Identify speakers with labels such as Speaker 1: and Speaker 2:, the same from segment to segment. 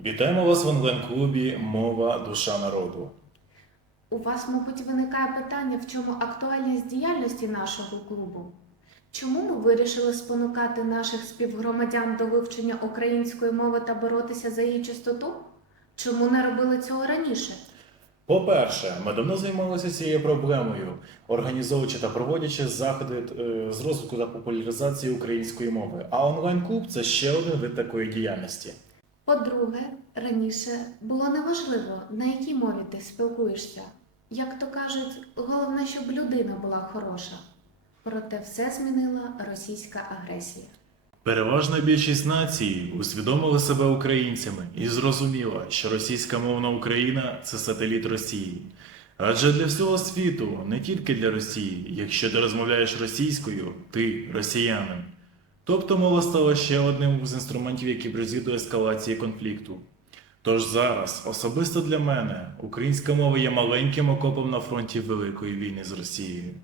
Speaker 1: Вітаємо вас в онлайн-клубі Мова Душа народу.
Speaker 2: У вас, мабуть, виникає питання, в чому актуальність діяльності нашого клубу? Чому ми вирішили спонукати наших співгромадян до вивчення української мови та боротися за її чистоту? Чому не робили цього раніше?
Speaker 1: По-перше, ми давно займалися цією проблемою, організовуючи та проводячи заходи е, з розвитку та популяризації української мови. А онлайн-клуб це ще один вид такої діяльності.
Speaker 2: По-друге, раніше було неважливо, на якій мові ти спілкуєшся. Як то кажуть, головне, щоб людина була хороша. Проте все змінила російська агресія.
Speaker 1: Переважна більшість націй усвідомили себе українцями і зрозуміла, що російська мовна Україна це сателіт Росії. Адже для всього світу, не тільки для Росії, якщо ти розмовляєш російською, ти росіянин. Тобто мова стала ще одним з інструментів, які призвів до ескалації конфлікту. Тож зараз, особисто для мене, українська мова є маленьким окопом на фронті Великої війни з Росією.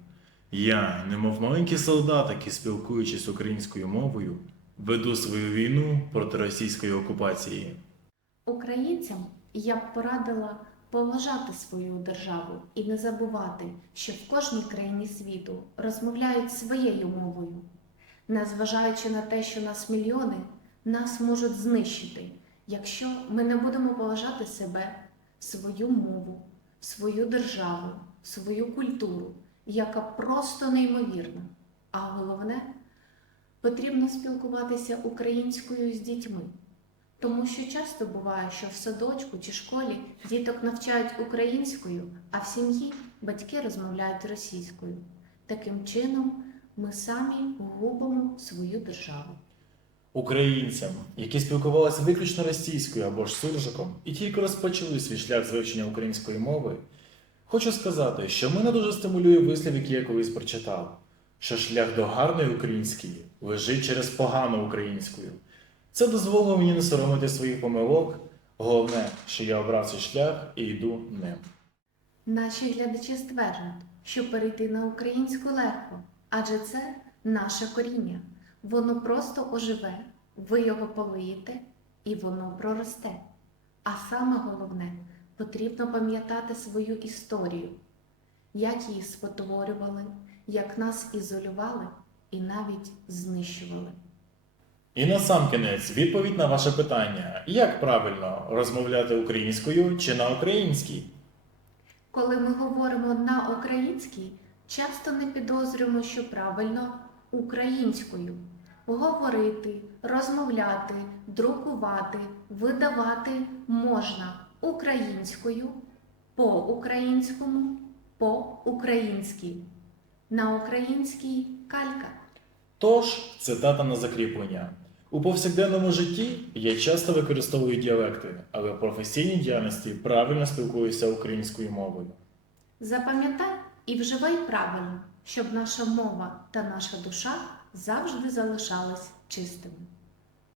Speaker 1: Я, немов маленький солдат, який спілкуючись українською мовою, веду свою війну проти російської окупації.
Speaker 2: Українцям я б порадила поважати свою державу і не забувати, що в кожній країні світу розмовляють своєю мовою. Незважаючи на те, що нас мільйони, нас можуть знищити, якщо ми не будемо поважати себе, свою мову, свою державу, свою культуру, яка просто неймовірна. А головне, потрібно спілкуватися українською з дітьми. Тому що часто буває, що в садочку чи школі діток навчають українською, а в сім'ї батьки розмовляють російською. Таким чином, ми самі губимо свою державу.
Speaker 1: Українцям, які спілкувалися виключно російською або ж суржиком і тільки розпочали свій шлях з вивчення української мови, хочу сказати, що мене дуже стимулює вислів, який я колись прочитав, що шлях до гарної української лежить через погану українською. Це дозволило мені не соромити своїх помилок. Головне, що я обрав цей шлях і йду ним.
Speaker 2: Наші глядачі стверджують, що перейти на українську легко, адже це наше коріння. Воно просто оживе, ви його полиєте і воно проросте. А саме головне, потрібно пам'ятати свою історію, як її спотворювали, як нас ізолювали і навіть знищували.
Speaker 1: І на сам кінець відповідь на ваше питання: як правильно розмовляти українською чи на українській?
Speaker 2: Коли ми говоримо на українській, часто не підозрюємо, що правильно українською. Говорити, розмовляти, друкувати, видавати можна українською, по-українському, по-українськи. На українській калька.
Speaker 1: Тож, цитата на закріплення. У повсякденному житті я часто використовую діалекти, але в професійній діяльності правильно спілкуюся українською мовою.
Speaker 2: Запам'ятай і вживай правильно, щоб наша мова та наша душа завжди залишались чистими.